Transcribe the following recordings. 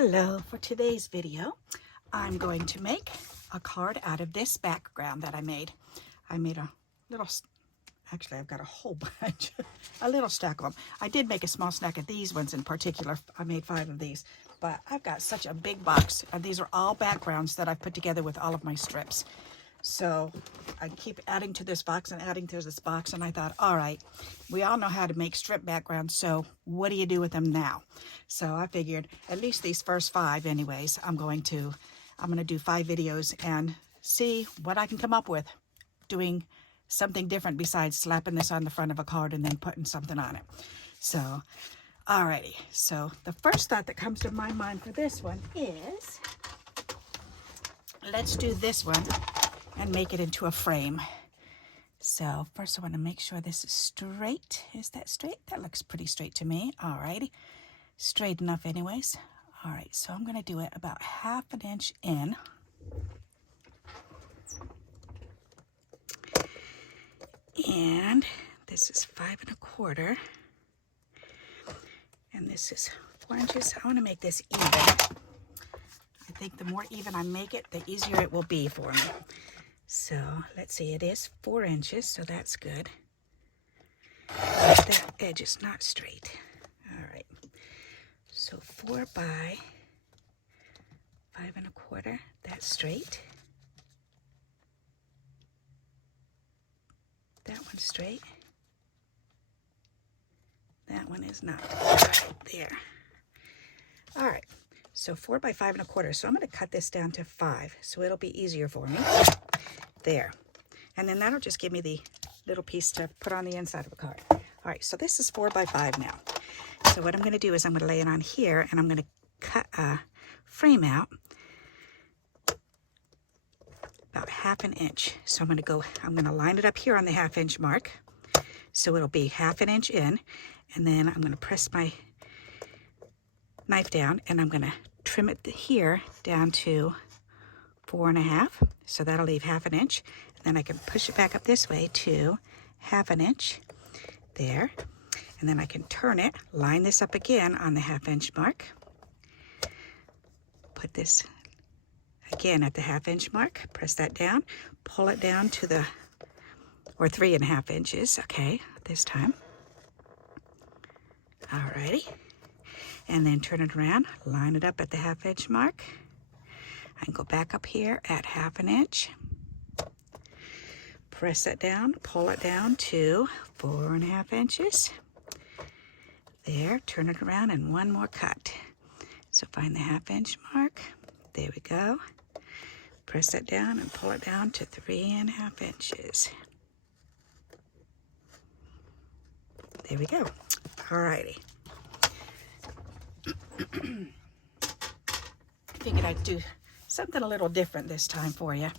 Hello, for today's video, I'm going to make a card out of this background that I made. I made a little, actually I've got a whole bunch, a little stack of them. I did make a small stack of these ones in particular. I made 5 of these, but I've got such a big box. And these are all backgrounds that I've put together with all of my strips. So I keep adding to this box and adding to this box, and I thought, all right, we all know how to make strip backgrounds, so what do you do with them now? So I figured at least these first 5 anyways, I'm going to do 5 videos and see what I can come up with doing something different besides slapping this on the front of a card and then putting something on it. So alrighty, so the first thought that comes to my mind for this one is, let's do this one and make it into a frame. So first I want to make sure this is straight. Is that straight? That looks pretty straight to me. Alrighty, straight enough anyways. Alright, so I'm going to do it about 1/2 inch in. And this is 5 1/4. And this is 4 inches. I want to make this even. I think the more even I make it, the easier it will be for me. So let's see, it is 4 inches, so that's good. That edge is not straight. All right, so 4 by 5 1/4, that's straight. That one's straight. That one is not. All right, there. All right, so 4 by 5 1/4. So I'm going to cut this down to 5, so it'll be easier for me. There, and then that'll just give me the little piece to put on the inside of a card. All right, so this is 4 by 5 now. So what I'm going to do is I'm going to lay it on here, and I'm going to cut a frame out about 1/2 inch. So I'm going to line it up here on the 1/2 inch mark, so it'll be 1/2 inch in, and then I'm going to press my knife down, and I'm going to trim it here down to 4 1/2. So that'll leave 1/2 inch. And then I can push it back up this way to 1/2 inch there. And then I can turn it, line this up again on the 1/2 inch mark. Put this again at the 1/2 inch mark, press that down, pull it down to the, or 3 1/2 inches, okay, this time. Alrighty. And then turn it around, line it up at the 1/2 inch mark. I can go back up here at 1/2 inch, press it down, pull it down to 4 1/2 inches. There, turn it around, and one more cut. So find the 1/2 inch mark. There we go. Press it down and pull it down to 3 1/2 inches. There we go. Alrighty. Figured I'd do something a little different this time for you,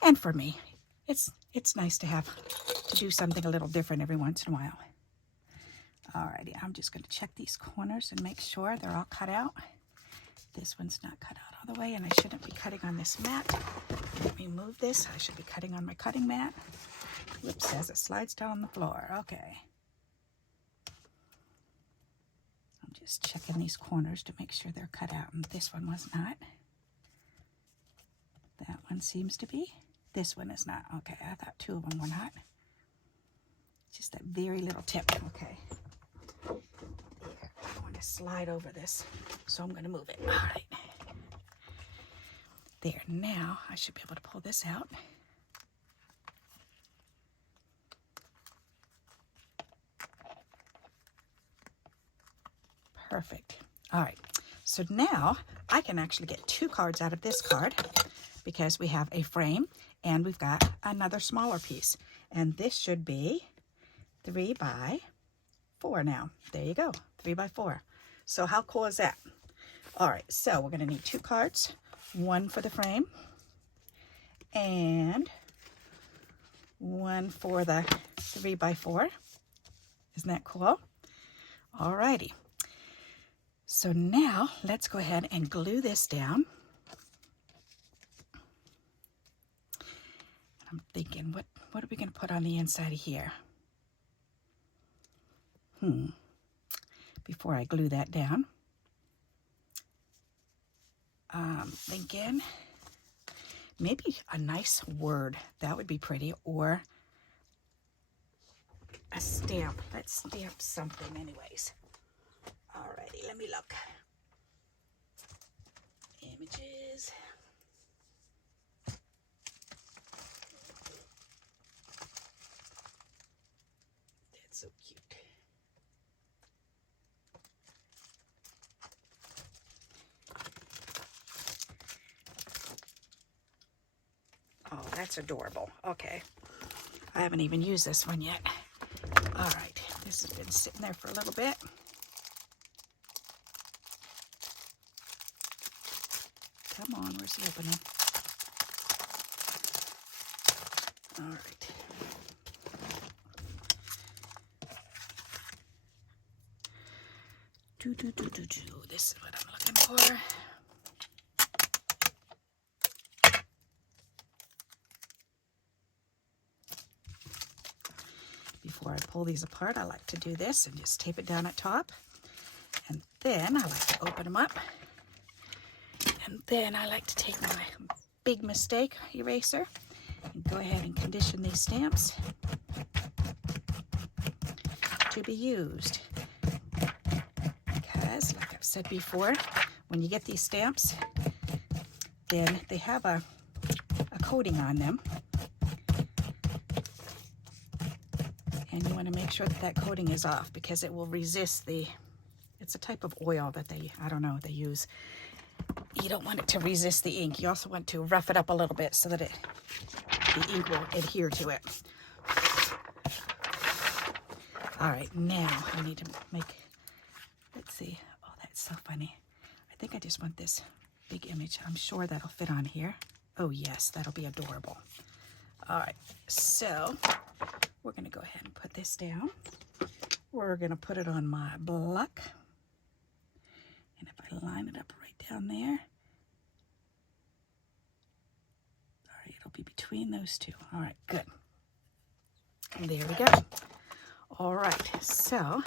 and for me. It's nice to do something a little different every once in a while. Alrighty, I'm just going to check these corners and make sure they're all cut out. This one's not cut out all the way, and I shouldn't be cutting on this mat. Let me move this. I should be cutting on my cutting mat. Whoops, as it slides down on the floor. Okay. I'm just checking these corners to make sure they're cut out, and this one was not. That one seems to be. This one is not. Okay, I thought 2 of them were not. Just that very little tip. Okay. There. I don't want to slide over this, so I'm going to move it. All right. There. Now I should be able to pull this out. Perfect. All right, so now I can actually get 2 cards out of this card because we have a frame and we've got another smaller piece. And this should be 3 by 4 now. There you go, 3 by 4. So how cool is that? All right, so we're going to need 2 cards, one for the frame and one for the 3 by 4. Isn't that cool? All righty. So now let's go ahead and glue this down. I'm thinking, what are we going to put on the inside of here? Before I glue that down, Thinking maybe a nice word. That would be pretty. Or a stamp. Let's stamp something anyways. Alrighty, let me look. Images. That's so cute. Oh, that's adorable. Okay. I haven't even used this one yet. All right. This has been sitting there for a little bit. Come on, where's the opening? All right. This is what I'm looking for. Before I pull these apart, I like to do this and just tape it down at top. And then I like to open them up. And then I like to take my big mistake eraser and go ahead and condition these stamps to be used. Because, like I've said before, when you get these stamps, then they have a coating on them. And you want to make sure that that coating is off because it will resist it's a type of oil that they use. You don't want it to resist the ink. You also want to rough it up a little bit so that the ink will adhere to it. All right, now I need to make, let's see. Oh, that's so funny. I think I just want this big image. I'm sure that'll fit on here. Oh yes, that'll be adorable. All right, so we're gonna go ahead and put this down. We're gonna put it on my block. And if I line it up right down there, all right, it'll be between those two. All right, good. And there we go. All right, so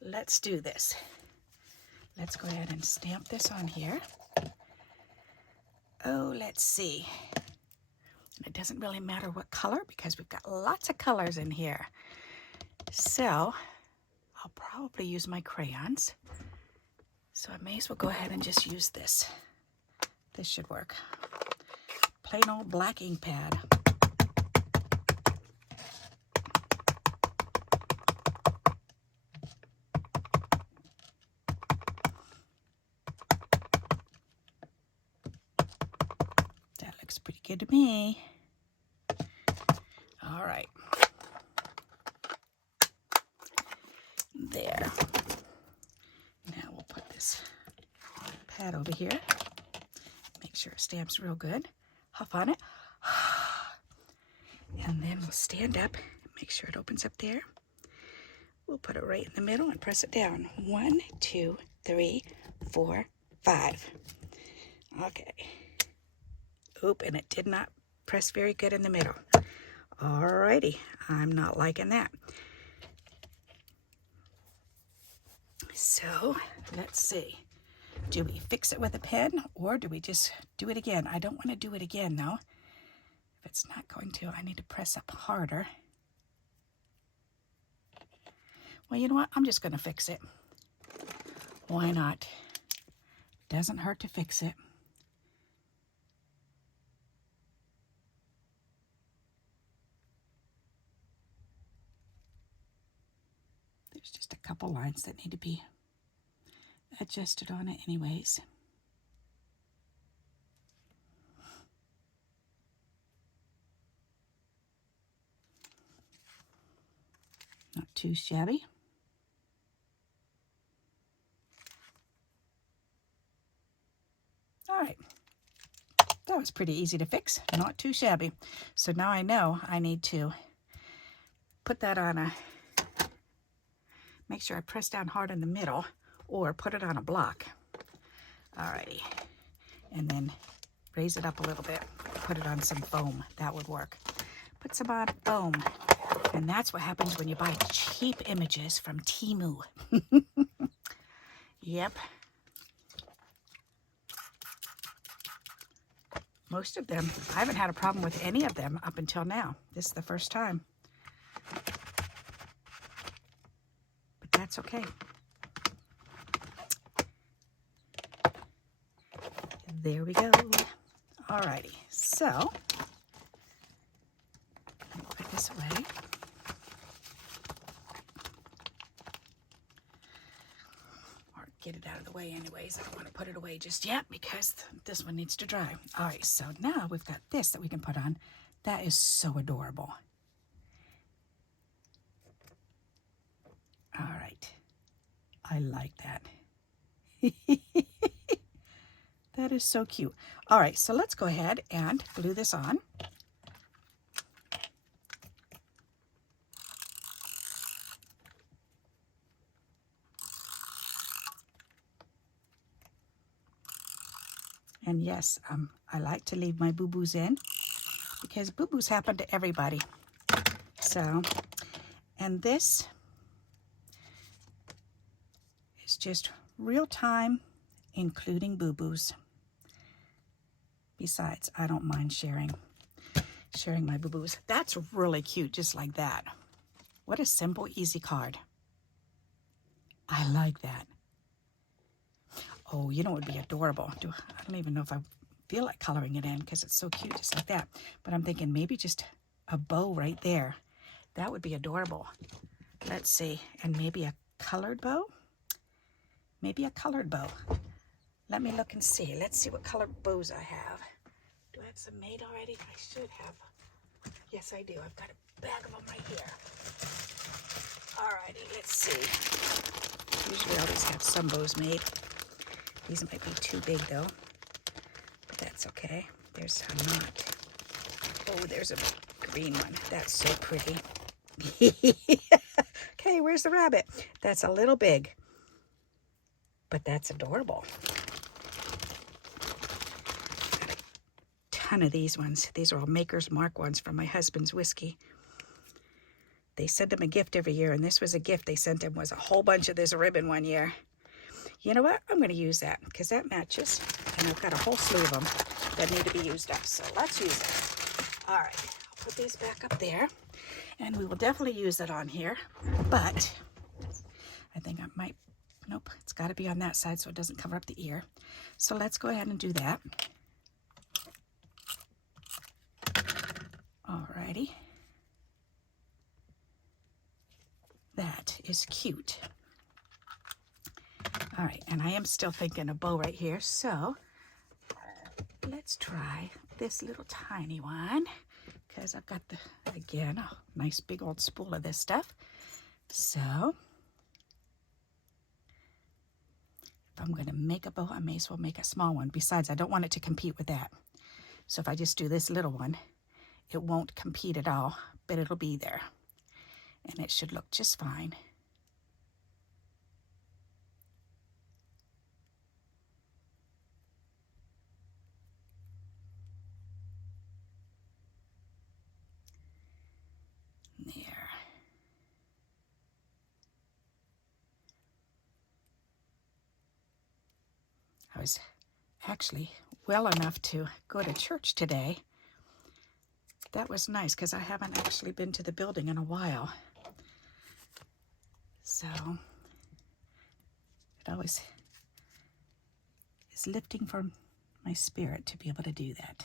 let's do this. Let's go ahead and stamp this on here. Oh, let's see. And it doesn't really matter what color because we've got lots of colors in here. So I'll probably use my crayons. So I may as well go ahead and just use this. This should work. Plain old black ink pad. That looks pretty good to me. All right. There. Now we'll put this pad over here. Make sure it stamps real good. Huff on it. And then we'll stand up. Make sure it opens up there. We'll put it right in the middle and press it down. 1, 2, 3, 4, 5. Okay. Oop, and it did not press very good in the middle. Alrighty, I'm not liking that. So, let's see. Do we fix it with a pen or do we just do it again? I don't want to do it again though. If it's not going to, I need to press up harder. Well, you know what? I'm just going to fix it. Why not? Doesn't hurt to fix it. There's just a couple lines that need to be adjusted on it anyways. Not too shabby. All right. That was pretty easy to fix. Not too shabby. So now I know I need to put that on a, make sure I press down hard in the middle or put it on a block. Alrighty. And then raise it up a little bit. Put it on some foam. That would work. Put some on foam. And that's what happens when you buy cheap images from Temu. Yep. Most of them, I haven't had a problem with any of them up until now. This is the first time. But that's okay. There we go. Alrighty, so put this away. Or get it out of the way anyways. I don't want to put it away just yet because this one needs to dry. Alright, so now we've got this that we can put on. That is so adorable. Alright, I like that. That is so cute. All right, so let's go ahead and glue this on. And yes, I like to leave my boo-boos in because boo-boos happen to everybody. So, and this is just real time, including boo-boos. Besides, I don't mind sharing my boo-boos. That's really cute, just like that. What a simple, easy card. I like that. Oh, you know what would be adorable? I don't even know if I feel like coloring it in because it's so cute, just like that. But I'm thinking maybe just a bow right there. That would be adorable. Let's see. And maybe a colored bow? Maybe a colored bow. Let me look and see. Let's see what colored bows I have. Do I have some made already? I should have. Yes, I do. I've got a bag of them right here. Alrighty, let's see. Usually I always have some bows made. These might be too big though. But that's okay. There's a knot. Oh, there's a green one. That's so pretty. Okay, where's the rabbit? That's a little big. But that's adorable. Ton of these ones. These are all Maker's Mark ones from my husband's whiskey. They send him a gift every year, and this was a gift they sent him, was a whole bunch of this ribbon one year. You know what? I'm going to use that because that matches, and I've got a whole slew of them that need to be used up, so let's use it. All right, I'll put these back up there, and we will definitely use it on here, but I think I might, nope, it's got to be on that side so it doesn't cover up the ear. So let's go ahead and do that. Alrighty. That is cute. All right, and I am still thinking a bow right here, so let's try this little tiny one because I've got again, a nice big old spool of this stuff. So if I'm going to make a bow, I may as well make a small one. Besides, I don't want it to compete with that. So if I just do this little one, it won't compete at all, but it'll be there. And it should look just fine. There. I was actually well enough to go to church today. That was nice because I haven't actually been to the building in a while. So it always is lifting from my spirit to be able to do that.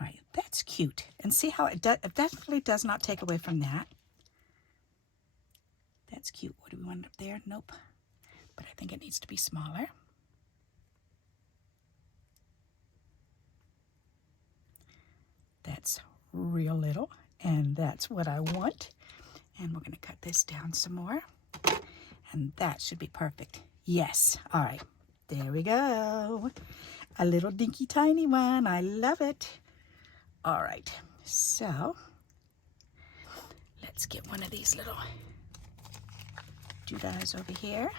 All right, that's cute. And see how it definitely does not take away from that. That's cute. What do we want up there? Nope. But I think it needs to be smaller. That's real little, and that's what I want. And we're going to cut this down some more, and that should be perfect. Yes. All right. There we go. A little dinky tiny one. I love it. All right. So let's get one of these little doodads over here.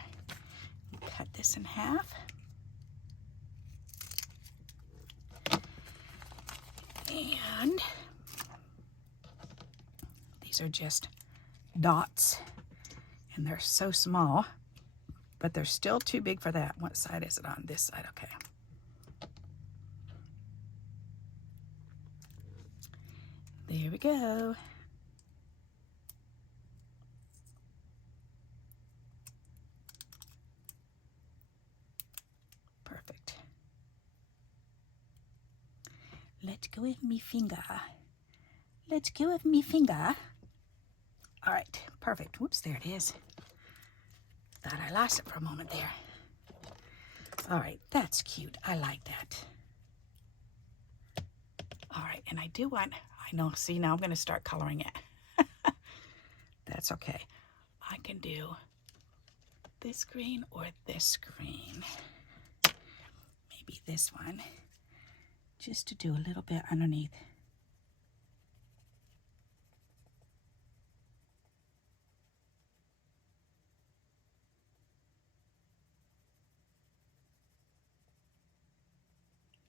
Cut this in half. And these are just dots, and they're so small, but they're still too big for that. What side is it on? This side, okay. There we go. Perfect. Let go of me finger. Let go of me finger. All right, perfect. Whoops, there it is. Thought I lost it for a moment there. All right, that's cute. I like that. All right, and I do want, I know, see, now I'm going to start coloring it. That's okay. I can do this green or this green. Maybe this one, just to do a little bit underneath.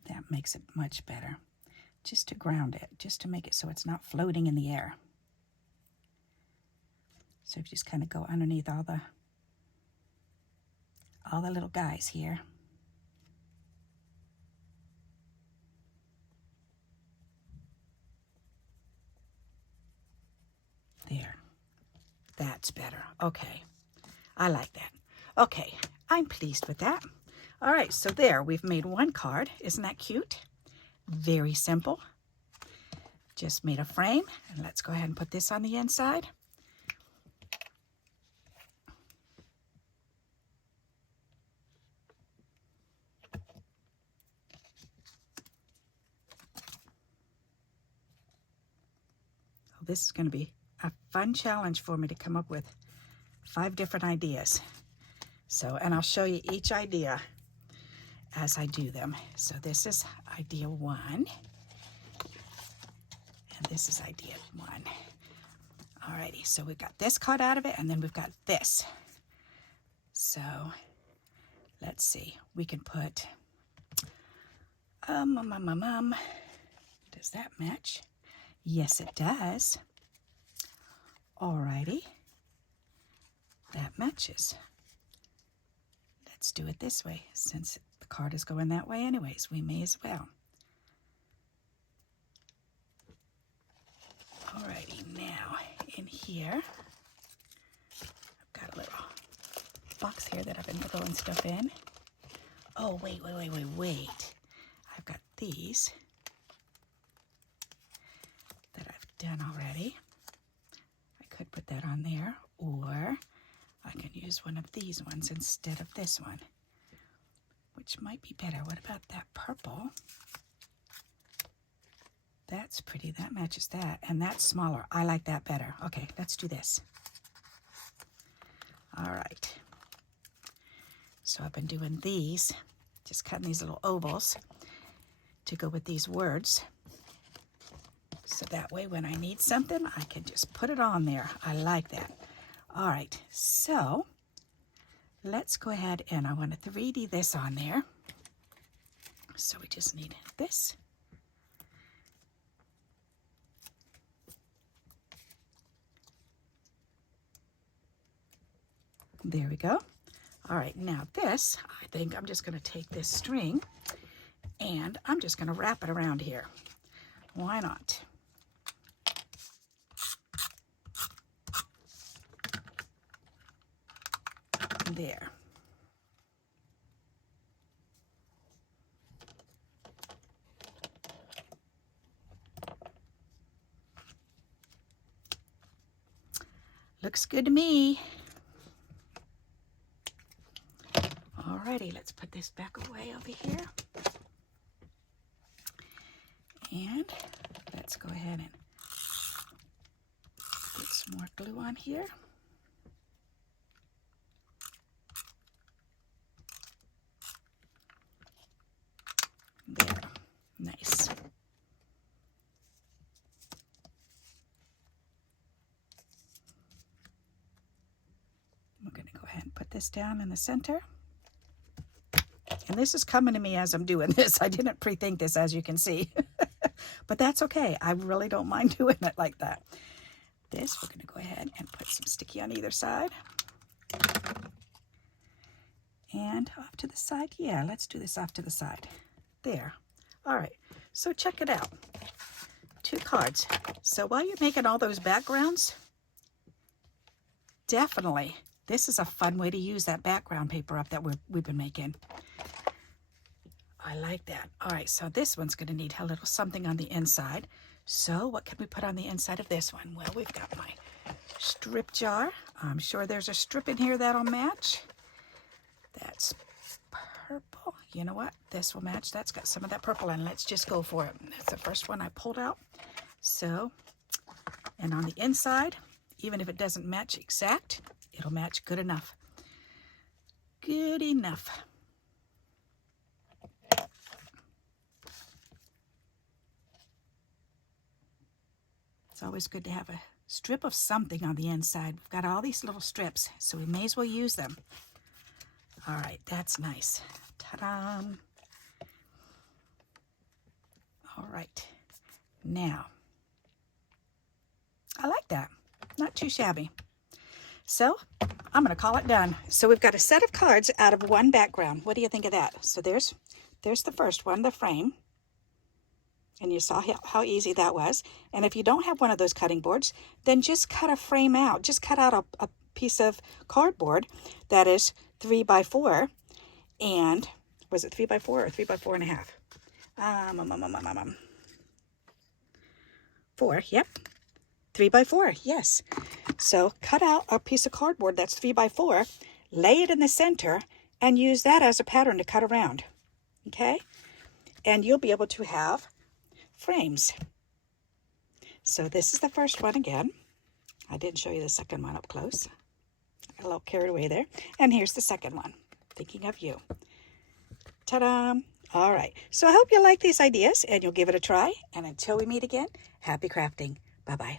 That makes it much better. Just to ground it, just to make it so it's not floating in the air. So you just kind of go underneath all the little guys here. There. That's better. Okay. I like that. Okay. I'm pleased with that. All right. So there, we've made one card. Isn't that cute? Very simple. Just made a frame. And let's go ahead and put this on the inside. This is going to be a fun challenge for me to come up with 5 different ideas. So, and I'll show you each idea as I do them. So this is idea 1. And this is idea 1. Alrighty, so we've got this card out of it, and then we've got this. So let's see, we can put, does that match? Yes, it does. Alrighty, that matches. Let's do it this way. Since the card is going that way anyways, we may as well. Alrighty, now in here, I've got a little box here that I've been throwing stuff in. Oh, wait. I've got these that I've done already. I could put that on there, or I can use one of these ones instead of this one, which might be better. What about that purple? That's pretty. That matches that, and that's smaller. I like that better. Okay, let's do this. All right. So I've been doing these, just cutting these little ovals to go with these words. So that way when I need something, I can just put it on there. I like that. All right, so let's go ahead, and I want to 3D this on there. So we just need this. There we go. All right, now this, I think I'm just going to take this string and I'm just going to wrap it around here. Why not? There. Looks good to me. Alrighty, let's put this back away over here. And let's go ahead and put some more glue on here. There, nice. We're going to go ahead and put this down in the center. And this is coming to me as I'm doing this. I didn't pre-think this, as you can see. But that's okay. I really don't mind doing it like that. This, we're going to go ahead and put some sticky on either side. And off to the side. Yeah, let's do this off to the side. There. All right. So check it out. 2 cards. So while you're making all those backgrounds, definitely, this is a fun way to use that background paper up that we've been making. I like that. All right, so this one's going to need a little something on the inside. So what can we put on the inside of this one? Well, we've got my strip jar. I'm sure there's a strip in here that'll match. That's purple. You know what? This will match. That's got some of that purple in. Let's just go for it. That's the first one I pulled out. So, and on the inside, even if it doesn't match exact, it'll match good enough. Good enough. It's always good to have a strip of something on the inside. We've got all these little strips, so we may as well use them. All right, that's nice. Ta-da! All right, now, I like that. Not too shabby. So, I'm going to call it done. So we've got a set of cards out of one background. What do you think of that? So there's the first one, the frame. And you saw how easy that was. And if you don't have one of those cutting boards, then just cut a frame out. Just cut out a piece of cardboard that is 3 by 4. And was it 3 by 4 or 3 by 4.5? 4, yep. 3 by 4, yes. So cut out a piece of cardboard that's 3 by 4, lay it in the center, and use that as a pattern to cut around. Okay? And you'll be able to have frames. So this is the first one again. I didn't show you the second one up close. A little carried away there. And here's the second one. Thinking of you. Ta-da! All right. So I hope you like these ideas and you'll give it a try. And until we meet again, happy crafting. Bye-bye.